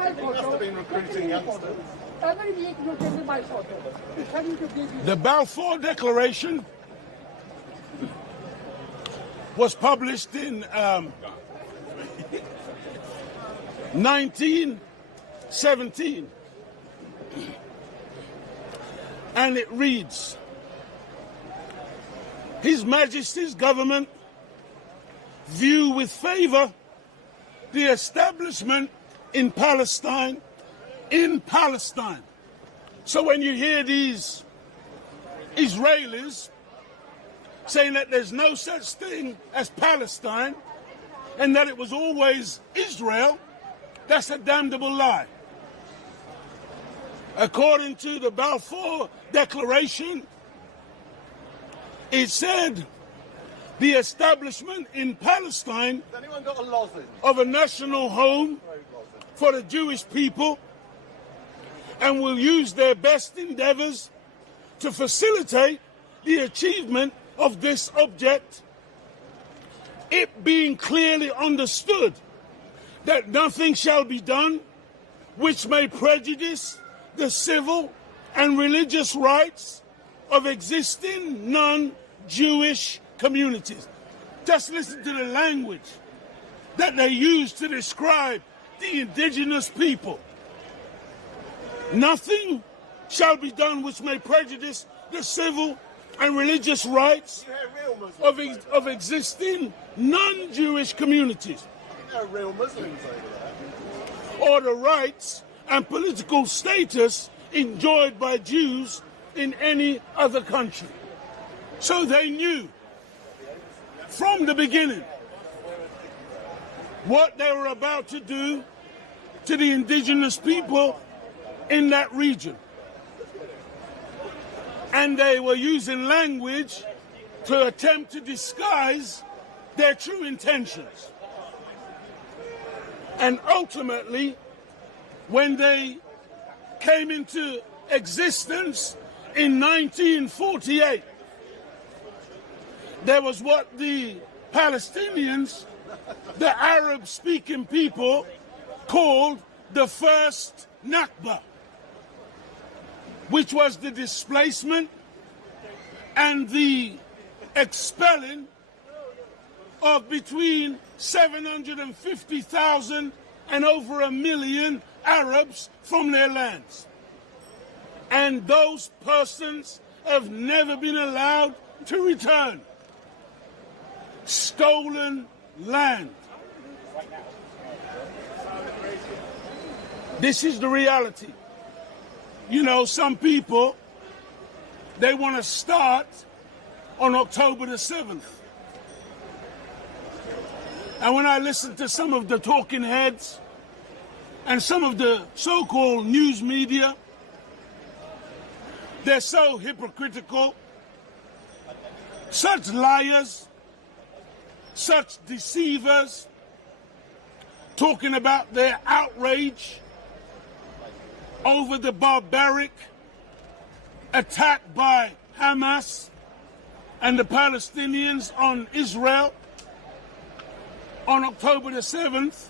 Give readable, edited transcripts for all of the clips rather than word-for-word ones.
must have been recruiting youngsters. The Balfour Declaration was published in 1917, and it reads, His Majesty's government view with favor the establishment in Palestine. So when you hear these Israelis saying that there's no such thing as Palestine and that it was always Israel, that's a damnable lie. According to the Balfour Declaration, it said the establishment in Palestine Has anyone got a lozenge? of a national home for the Jewish people, and will use their best endeavors to facilitate the achievement of this object, it being clearly understood that nothing shall be done which may prejudice the civil and religious rights of existing non-Jewish communities. Just listen to the language that they use to describe the indigenous people. Nothing shall be done which may prejudice the civil and religious rights of existing non-Jewish communities, There are real Muslims over there. or the rights and political status enjoyed by Jews in any other country. So they knew from the beginning what they were about to do to the indigenous people in that region. And they were using language to attempt to disguise their true intentions. And ultimately, when they came into existence in 1948, there was what the Palestinians, the Arab-speaking people, called the first Nakba, which was the displacement and the expelling of between 750,000 and over 1 million Arabs from their lands. And those persons have never been allowed to return. Stolen land. This is the reality. You know, some people, they want to start on October the 7th. And when I listen to some of the talking heads and some of the so-called news media, they're so hypocritical, such liars, such deceivers, talking about their outrage over the barbaric attack by Hamas and the Palestinians on Israel on October the 7th.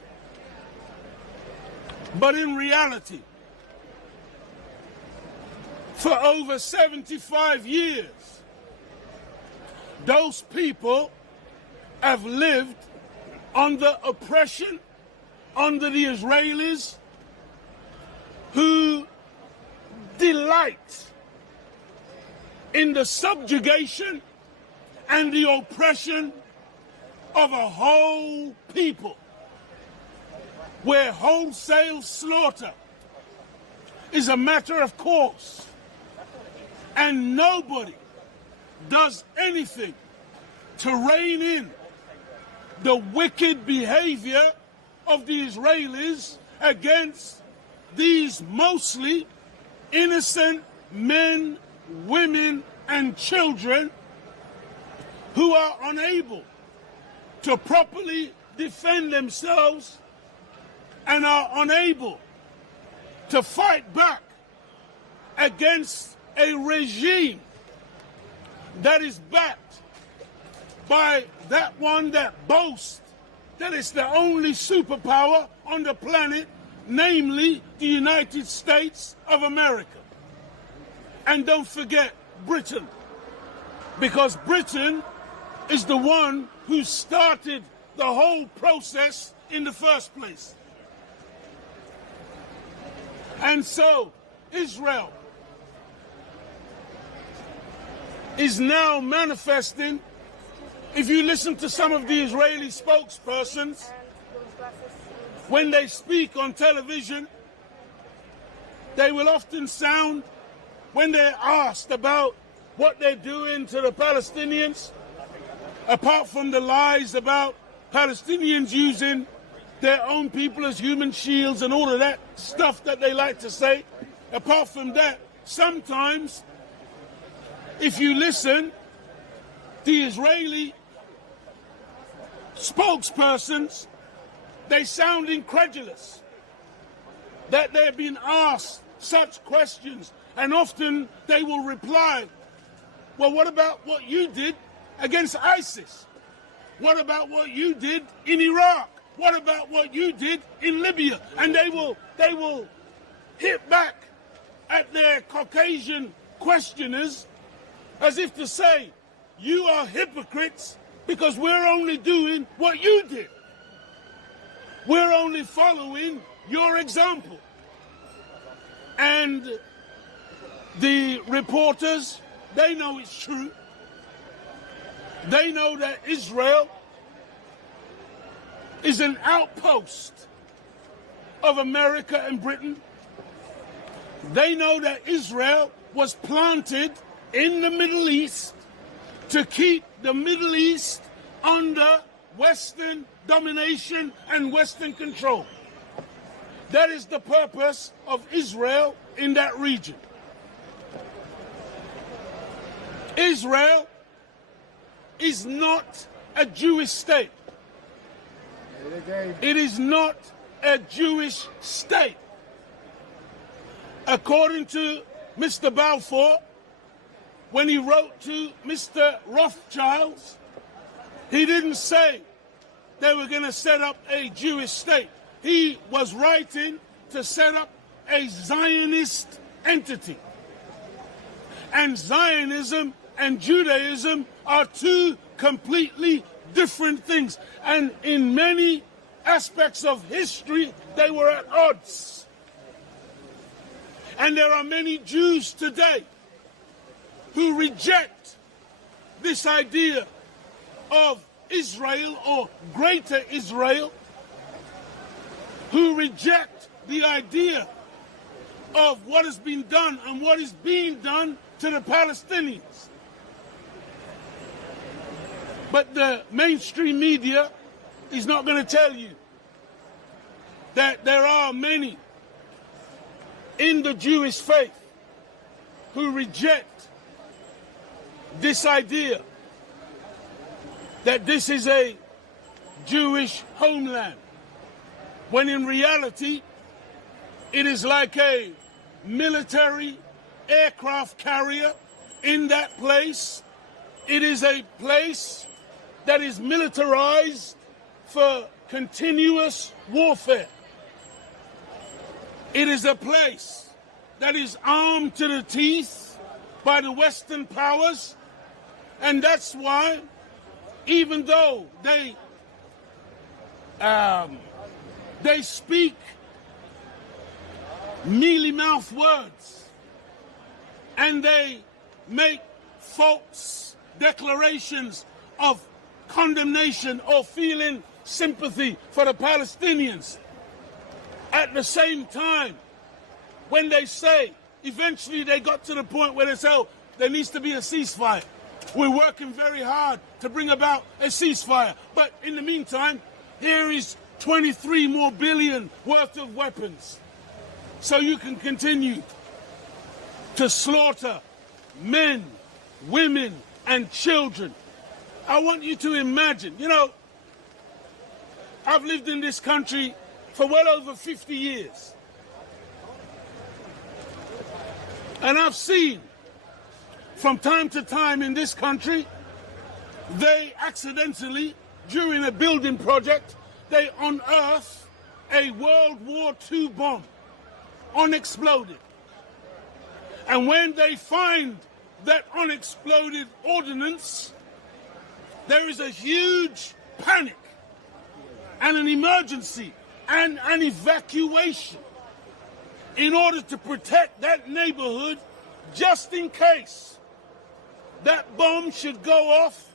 But in reality, for over 75 years, those people have lived under oppression, under the Israelis, who delight in the subjugation and the oppression of a whole people, where wholesale slaughter is a matter of course, and nobody does anything to rein in the wicked behavior of the Israelis against these mostly innocent men, women, and children who are unable to properly defend themselves and are unable to fight back against a regime that is backed by that one that boasts that it's the only superpower on the planet namely the United States of America. And don't forget Britain, because Britain is the one who started the whole process in the first place. And so Israel is now manifesting. If you listen to some of the Israeli spokespersons, when they speak on television, they will often sound, when they're asked about what they're doing to the Palestinians, apart from the lies about Palestinians using their own people as human shields and all of that stuff that they like to say, apart from that, sometimes, if you listen, the Israeli spokespersons, they sound incredulous that they're being asked such questions, and often they will reply, well, what about what you did against ISIS? What about what you did in Iraq? What about what you did in Libya? And they will hit back at their Caucasian questioners as if to say, you are hypocrites because we're only doing what you did. We're only following your example. And the reporters, they know it's true. They know that Israel is an outpost of America and Britain. They know that Israel was planted in the Middle East to keep the Middle East under Western domination and Western control. That is the purpose of Israel in that region. Israel is not a Jewish state. It is not a Jewish state. According to Mr. Balfour, when he wrote to Mr. Rothschild, he didn't say they were going to set up a Jewish state. He was writing to set up a Zionist entity. And Zionism and Judaism are two completely different things. And in many aspects of history, they were at odds. And there are many Jews today who reject this idea of Israel or Greater Israel, who reject the idea of what has been done and what is being done to the Palestinians. But the mainstream media is not going to tell you that there are many in the Jewish faith who reject this idea that this is a Jewish homeland, when in reality it is like a military aircraft carrier in that place. It is a place that is militarized for continuous warfare. It is a place that is armed to the teeth by the Western powers, and that's why, even though they speak mealy-mouthed words and they make false declarations of condemnation or feeling sympathy for the Palestinians, at the same time, when they say, eventually they got to the point where they say, oh, there needs to be a ceasefire. We're working very hard to bring about a ceasefire. But in the meantime, here is 23 more billion worth of weapons. So you can continue to slaughter men, women, and children. I want you to imagine, I've lived in this country for well over 50 years. And I've seen, from time to time in this country, they accidentally, during a building project, they unearth a World War II bomb, unexploded. And when they find that unexploded ordnance, there is a huge panic and an emergency and an evacuation in order to protect that neighborhood, just in case that bomb should go off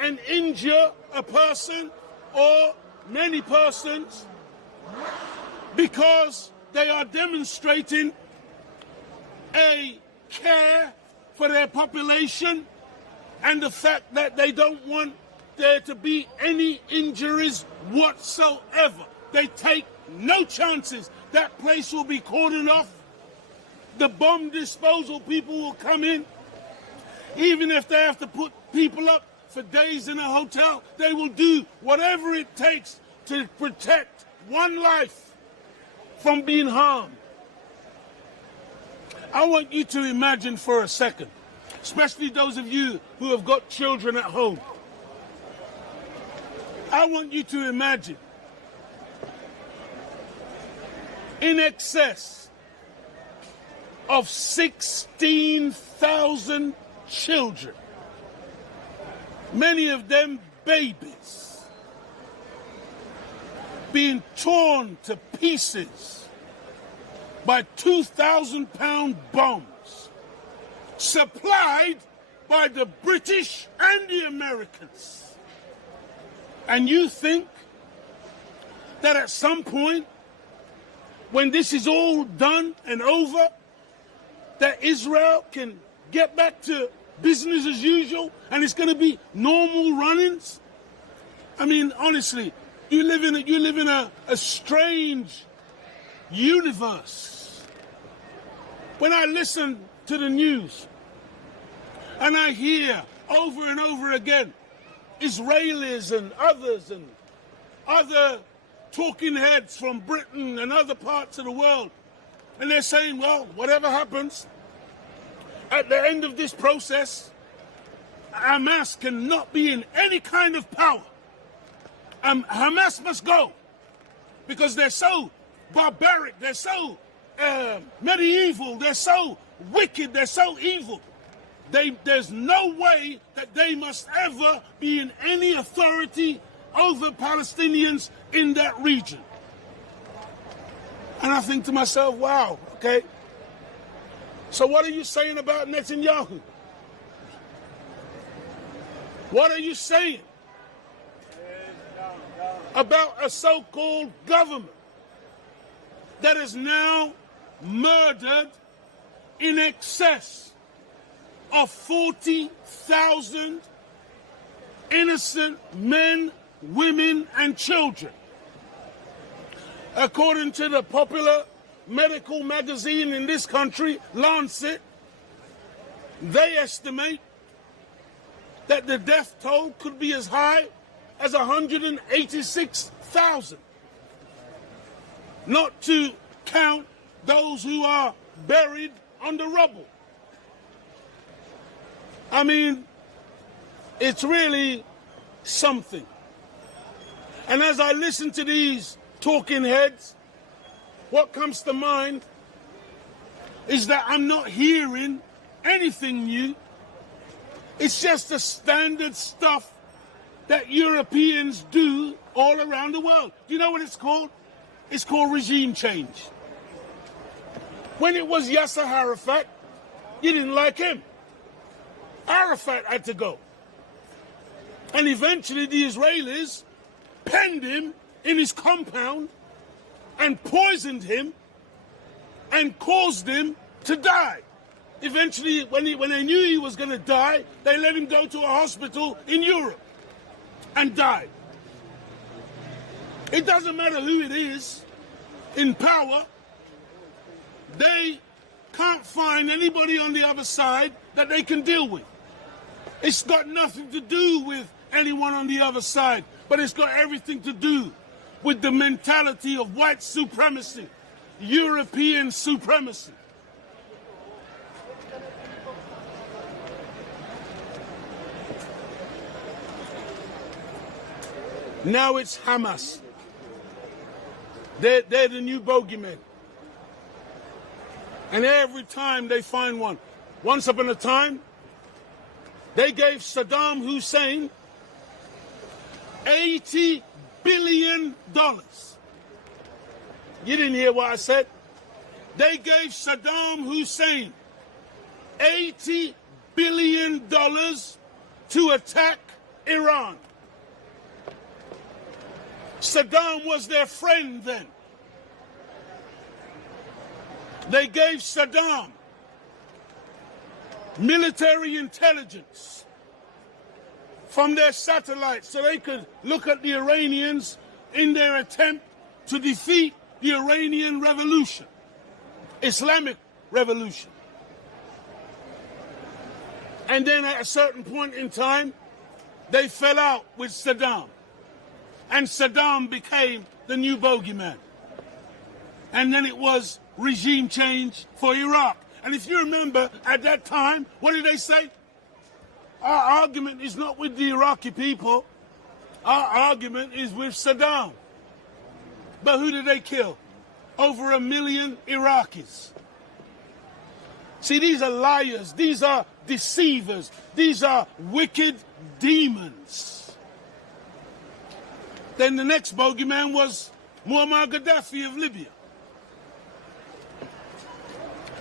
and injure a person or many persons, because they are demonstrating a care for their population and the fact that they don't want there to be any injuries whatsoever. They take no chances. That place will be cordoned off. The bomb disposal people will come in. Even if they have to put people up for days in a hotel, they will do whatever it takes to protect one life from being harmed. I want you to imagine for a second, especially those of you who have got children at home. I want you to imagine in excess of 16,000 children, many of them babies, being torn to pieces by 2,000-pound bombs supplied by the British and the Americans. And you think that at some point, when this is all done and over, that Israel can get back to business as usual and it's going to be normal runnings? I mean, honestly, you live in a strange universe. When I listen to the news and I hear over and over again Israelis and other talking heads from Britain and other parts of the world, and they're saying, well, whatever happens, at the end of this process, Hamas cannot be in any kind of power. Hamas must go because they're so barbaric, they're so medieval, they're so wicked, they're so evil. There's no way that they must ever be in any authority over Palestinians in that region. And I think to myself, wow, okay. So what are you saying about Netanyahu? What are you saying about a so-called government that has now murdered in excess of 40,000 innocent men, women, and children? According to the popular medical magazine in this country, Lancet, they estimate that the death toll could be as high as 186,000. Not to count those who are buried under rubble. I mean, it's really something. And as I listen to these talking heads, what comes to mind is that I'm not hearing anything new. It's just the standard stuff that Europeans do all around the world. Do you know what it's called? It's called regime change. When it was Yasser Arafat, you didn't like him. Arafat had to go. And eventually the Israelis penned him in his compound and poisoned him and caused him to die. Eventually, when they knew he was going to die, they let him go to a hospital in Europe and died. It doesn't matter who it is in power. They can't find anybody on the other side that they can deal with. It's got nothing to do with anyone on the other side, but it's got everything to do with the mentality of white supremacy, European supremacy. Now it's Hamas. They're the new bogeymen. And every time they find one. Once upon a time, they gave Saddam Hussein $80 billion. You didn't hear what I said? They gave Saddam Hussein $80 billion to attack Iran. Saddam was their friend then. They gave Saddam military intelligence from their satellites so they could look at the Iranians in their attempt to defeat the Iranian revolution, Islamic revolution. And then at a certain point in time, they fell out with Saddam. And Saddam became the new bogeyman. And then it was regime change for Iraq. And if you remember, at that time, what did they say? Our argument is not with the Iraqi people. Our argument is with Saddam. But who did they kill? Over 1 million Iraqis. See, these are liars. These are deceivers. These are wicked demons. Then the next bogeyman was Muammar Gaddafi of Libya.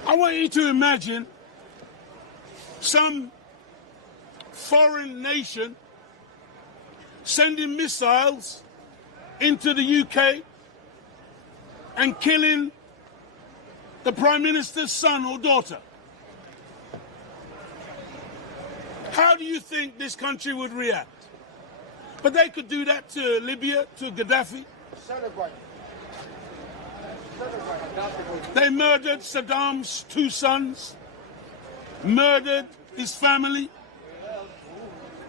I want you to imagine some foreign nation sending missiles into the UK and killing the Prime Minister's son or daughter. How do you think this country would react? But they could do that to Libya, to Gaddafi. They murdered Saddam's 2 sons, murdered his family,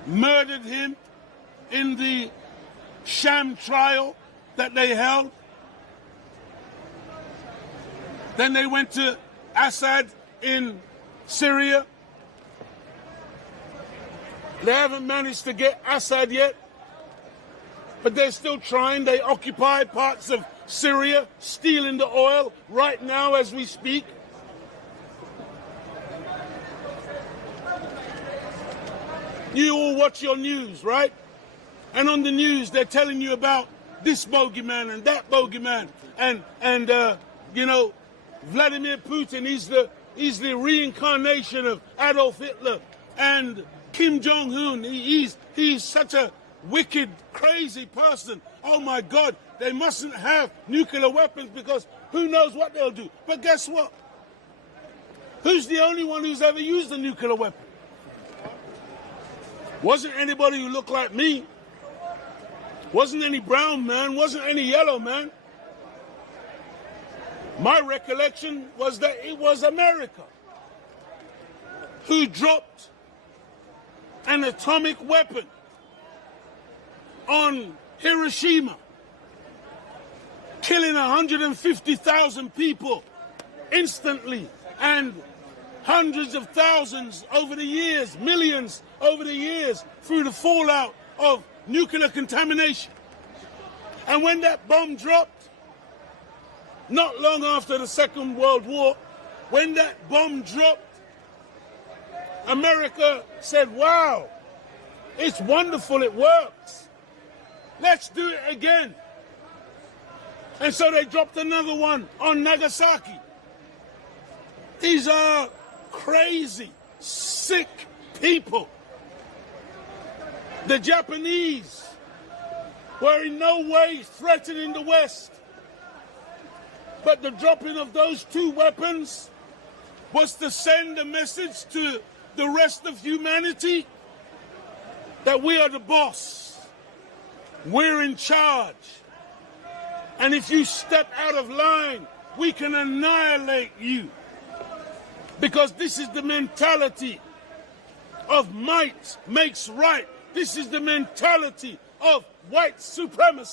murdered him in the sham trial that they held. Then they went to Assad in Syria. They haven't managed to get Assad yet, but they're still trying. They occupy parts of Syria, stealing the oil right now as we speak. You all watch your news, right? And on the news, they're telling you about this bogeyman and that bogeyman. And you know, Vladimir Putin, he's the reincarnation of Adolf Hitler. And Kim Jong-un, he's such a wicked, crazy person. Oh my God, they mustn't have nuclear weapons because who knows what they'll do. But guess what? Who's the only one who's ever used a nuclear weapon? Wasn't anybody who looked like me. Wasn't any brown man, wasn't any yellow man. My recollection was that it was America who dropped an atomic weapon on Hiroshima, killing 150,000 people instantly and hundreds of thousands over the years, millions over the years through the fallout of nuclear contamination. And when that bomb dropped, not long after the Second World War, when that bomb dropped, America said, wow, it's wonderful, it works. Let's do it again. And so they dropped another one on Nagasaki. These are crazy, sick people. The Japanese were in no way threatening the West. But the dropping of those 2 weapons was to send a message to the rest of humanity that we are the boss. We're in charge. And if you step out of line, we can annihilate you. Because this is the mentality of might makes right. This is the mentality of white supremacy.